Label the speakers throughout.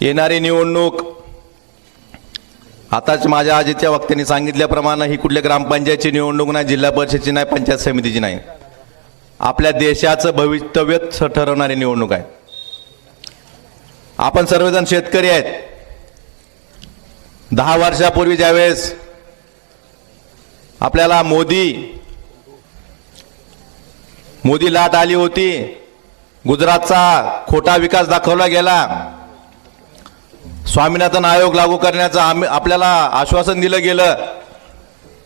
Speaker 1: येणारी निवडणूक. आताच माझ्या आजीच्या वक्त्यांनी सांगितल्याप्रमाणे ही कुठल्या ग्रामपंचायतची निवडणूक नाही जिल्हा परिषदची नाही पंचायत समितीची नाही. आपल्या देशाचं भवितव्यच ठरवणारी निवडणूक आहे. आपण सर्वजण शेतकरी आहेत. दहा वर्षापूर्वी ज्यावेळेस आपल्याला मोदी मोदी लाट आली होती गुजरातचा खोटा विकास दाखवला गेला स्वामीनाथन आयोग लागू करण्याचं आम्ही आपल्याला आश्वासन दिलं गेलं.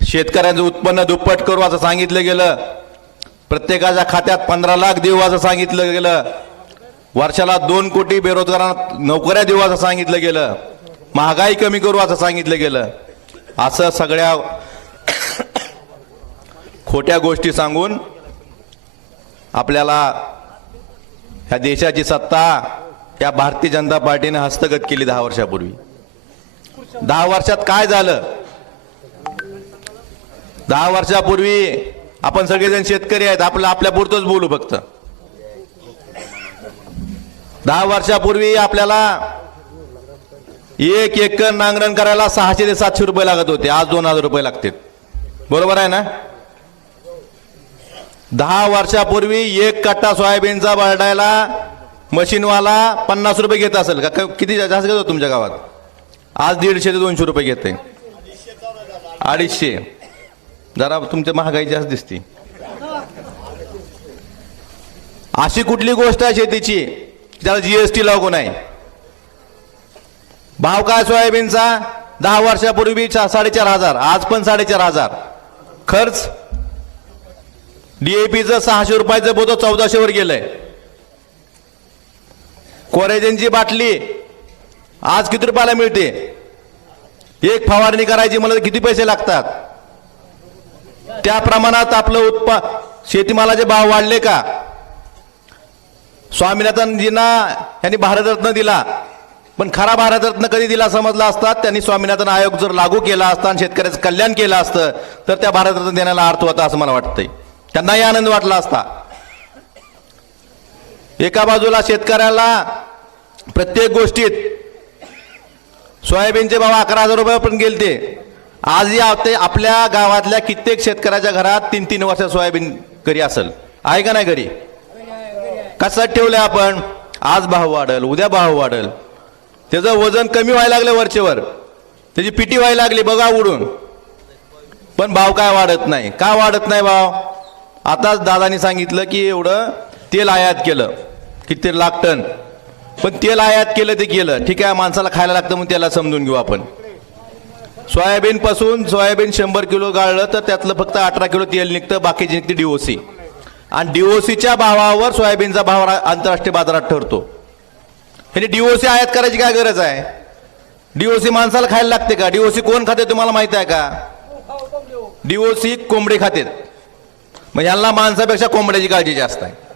Speaker 1: शेतकऱ्यांचं उत्पन्न दुप्पट करू असं सांगितलं गेलं. प्रत्येकाच्या खात्यात पंधरा लाख देऊ असं सांगितलं गेलं. वर्षाला दोन कोटी बेरोजगारांना नोकऱ्या देऊ असं सांगितलं गेलं. महागाई कमी करू असं सांगितलं गेलं. असं सगळ्या खोट्या गोष्टी सांगून आपल्याला ह्या देशाची सत्ता या भारतीय जनता पार्टीने हस्तगत केली दहा वर्षापूर्वी. दहा वर्षात काय झालं? दहा वर्षापूर्वी आपण सगळेजण शेतकरी आहेत आपलं आपल्या पुरतोच बोलू फक्त. दहा वर्षापूर्वी आपल्याला एक एकर नांगरण करायला सहाशे ते सातशे रुपये लागत होते आज दोन हजार रुपये लागतील. बरोबर आहे ना? दहा वर्षापूर्वी एक कट्टा सोयाबीनचा बरडायला मशीनवाला पन्नास रुपये घेत असेल का? क- किती जास्त घेतो तुमच्या गावात? आज दीडशे ते दोनशे रुपये घेते. अडीचशे. जरा तुमच्या महागाई जास्त दिसते. अशी कुठली गोष्ट आहे शेतीची? त्याला जीएसटी लागू नाही भाव काय सोयाबीनचा? दहा वर्षापूर्वी साडेचार हजार. आज पण साडेचार हजार. खर्च? डीएपीचं सहाशे रुपयाचं बोध चौदाशेवर गेलंय. कोरेजनची बाटली. आज किती रुपयाला मिळते? एक फवारणी करायची मला किती पैसे लागतात? त्या प्रमाणात आपलं उत्पा शेतीमालाचे भाव वाढले का? स्वामीनाथनजींना यांनी भारतरत्न दिला. पण खरा भारतरत्न कधी दिला समजला असतात त्यांनी स्वामीनाथन आयोग जर लागू केला असता आणि शेतकऱ्याचं कल्याण केलं असतं तर त्या भारतरत्न देण्याला अर्थ होता असं मला वाटतंय. त्यांनाही आनंद वाटला असता. एका बाजूला शेतकऱ्याला प्रत्येक गोष्टीत सोयाबीनचे भाव अकरा हजार रुपये पण गेलते. आजही ते आपल्या गावातल्या कित्येक शेतकऱ्याच्या घरात तीन तीन वर्ष सोयाबीन घरी असेल. आहे का नाही घरी? कसं ठेवलं आपण? आज भाव वाढल उद्या भाव वाढल. त्याचं वजन कमी व्हायला लागलं वरचेवर. त्याची पिटी व्हायला लागली बघा उडून. पण भाव काय वाढत नाही. का वाढत नाही भाव? आताच दादानी सांगितलं की एवढं तेल आयात केलं. किती लाख टन? पण तेल आयात केलं ते केलं ठीक आहे माणसाला खायला लागतं म्हणून त्याला समजून घेऊ आपण. सोयाबीन पासून सोयाबीन शंभर किलो गाळलं तर त्यातलं फक्त अठरा किलो तेल निघतं बाकीची निघते डीओसी आणि डीओसीच्या भावावर सोयाबीनचा भाव आंतरराष्ट्रीय बाजारात ठरतो. हे डीओसी आयात करायची काय गरज आहे? डीओसी माणसाला खायला लागते का? डीओसी कोण खाते तुम्हाला माहीत आहे का? डीओसी कोंबडे खातेत. म्हणजे मग यांना माणसापेक्षा कोंबड्याची काळजी जास्त आहे.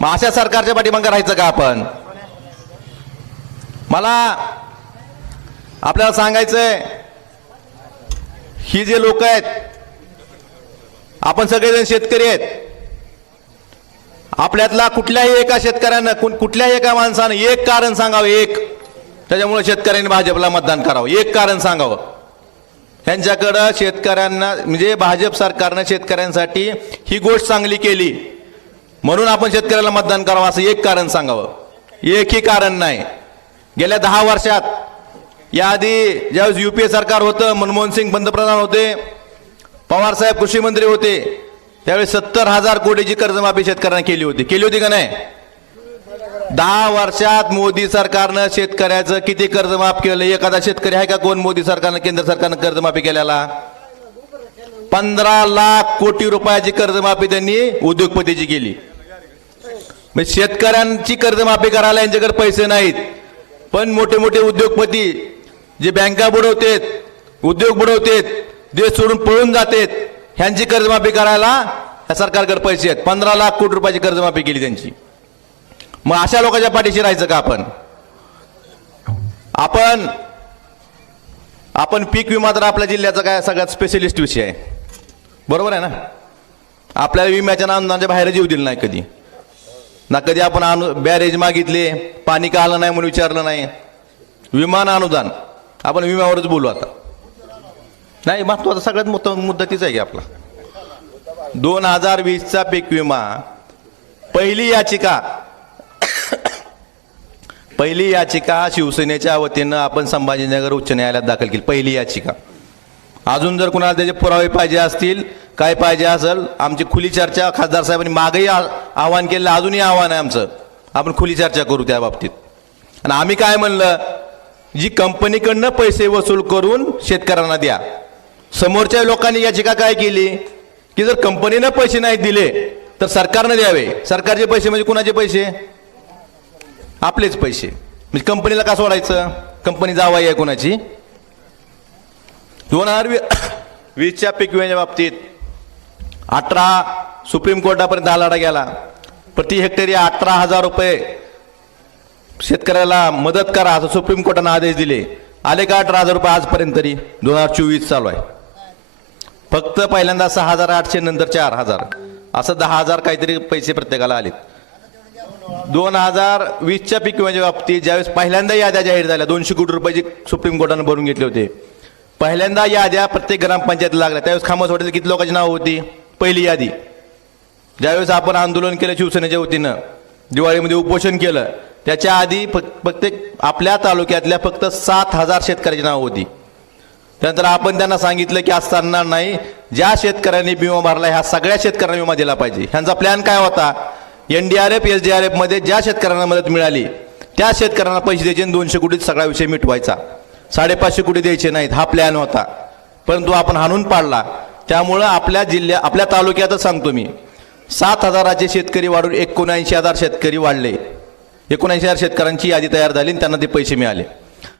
Speaker 1: मग अशा सरकारच्या पाठीमागं राहायचं का आपण? मला आपल्याला सांगायचंय ही जे लोक आहेत आपण सगळेजण शेतकरी आहेत. आपल्यातला कुठल्याही एका शेतकऱ्यानं कुठल्याही एका माणसानं एक कारण सांगावं एक. त्याच्यामुळे शेतकऱ्यांनी भाजपला मतदान करावं एक कारण सांगावं. त्यांच्याकडं शेतकऱ्यांना म्हणजे भाजप सरकारनं शेतकऱ्यांसाठी ही गोष्ट चांगली केली. म्हणून आपण शेतकऱ्याला मतदान करावं असं एक कारण सांगावं. एकही कारण नाही. गेल्या दहा वर्षात याआधी ज्यावेळेस यू पी ए सरकार होतं मनमोहन सिंग पंतप्रधान होते पवारसाहेब कृषीमंत्री कृषी मंत्री होते त्यावेळी सत्तर हजार कोटीची कर्जमाफी शेतकऱ्यांना केली होती. केली होती का नाही? दहा वर्षात मोदी सरकारनं शेतकऱ्याचं किती कर्जमाफ केलं? एखादा शेतकरी आहे का कोण मोदी सरकारनं केंद्र सरकारनं कर्जमाफी केल्याला? पंधरा लाख कोटी रुपयाची कर्जमाफी त्यांनी उद्योगपतीची केली. म्हणजे शेतकऱ्यांची कर्जमाफी करायला यांच्याकडे पैसे नाहीत. पण मोठे मोठे उद्योगपती जे बँका बुडवतेत उद्योग बुडवतेत देश सोडून पळून जातेत ह्यांची कर्जमाफी करायला या सरकारकडे पैसे आहेत. पंधरा लाख कोटी रुपयाची कर्जमाफी केली त्यांची. मग अशा लोकांच्या पाठीशी राहायचं का आपण? आपण आपण पीक विमा तर आपल्या जिल्ह्याचा काय सगळ्यात स्पेशलिस्ट विषय आहे. बरोबर आहे ना? आपल्याला विम्याच्या अनुदानाच्या बाहेर जीव दिला नाही कधी. ना कधी आपण अनु बॅरेज मागितले पाणी का आलं नाही म्हणून विचारलं नाही. विमान अनुदान. आपण विम्यावरच बोलू आता. नाही महत्त्वाचा सगळ्यात मोठा मुद्दा तीच आहे की आपला. दोन हजार वीसचा पीक विमा. पहिली याचिका. पहिली याचिका शिवसेनेच्या वतीनं आपण संभाजीनगर उच्च न्यायालयात दाखल केली. पहिली याचिका. अजून जर कुणाला त्याचे पुरावे पाहिजे असतील काय पाहिजे असेल आमची खुली चर्चा खासदार साहेबांनी मागही आ- आव्हान केलं अजूनही आव्हान आहे आमचं. आपण खुली चर्चा करू त्या बाबतीत. आणि आम्ही काय म्हणलं जी कंपनीकडनं पैसे वसूल करून शेतकऱ्यांना द्या. समोरच्या लोकांनी याचिका काय केली? की जर कंपनीनं पैसे नाही दिले तर सरकारनं द्यावे. सरकारचे पैसे म्हणजे कुणाचे पैसे? आपलेच पैसे. म्हणजे कंपनीला का सोडायचं? कंपनी जावाई आहे कुणाची? दोन हजार वी- वीसच्या पीक विम्याच्या बाबतीत अठरा सुप्रीम कोर्टापर्यंत हा लढा गेला. प्रति हेक्टरी अठरा हजार रुपये शेतकऱ्याला मदत करा असं सुप्रीम कोर्टानं आदेश दिले. आले का अठरा हजार रुपये आजपर्यंत तरी? दोन हजार चोवीस चालू आहे. फक्त पहिल्यांदा सहा हजार आठशे नंतर चार हजार. असं दहा हजार काहीतरी पैसे प्रत्येकाला आले दोन हजार वीसच्या पीक विम्याच्या बाबतीत ज्यावेळेस पहिल्यांदा याद्या जाहीर झाल्या दोनशे कोटी रुपयाची सुप्रीम कोर्टानं भरून घेतले होते पहिल्यांदा याद्या प्रत्येक ग्रामपंचायतीला लागल्या त्यावेळेस खामसवाडीतील किती लोकांची नावं होती? पहिली यादी. ज्यावेळेस आपण आंदोलन केलं शिवसेनेच्या वतीनं दिवाळीमध्ये उपोषण केलं त्याच्या आधी फक्त प्रत्येक आपल्या तालुक्यातल्या फक्त सात हजार शेतकऱ्याची नावं होती. त्यानंतर आपण त्यांना सांगितलं की आज चालणार नाही. ज्या शेतकऱ्यांनी विमा भरला ह्या सगळ्या शेतकऱ्यांना विमा दिला पाहिजे. ह्यांचा प्लॅन काय होता? एनडीआरएफ आर एफमध्ये ज्या शेतकऱ्यांना मदत मिळाली त्या शेतकऱ्यांना पैसे द्यायचे दोनशे कोटीत सगळा विषय मिटवायचा. साडेपाचशे कोटी द्यायचे नाहीत. हा प्लॅन होता. परंतु आपण हाणून पाडला. त्यामुळं आपल्या जिल्ह्या आपल्या तालुक्यातच सांगतो मी. सात हजाराचे शेतकरी वाढून एकोणऐंशी हजार शेतकरी वाढले. एकोणऐंशी हजार शेतकऱ्यांची यादी तयार झाली आणि त्यांना ते पैसे मिळाले.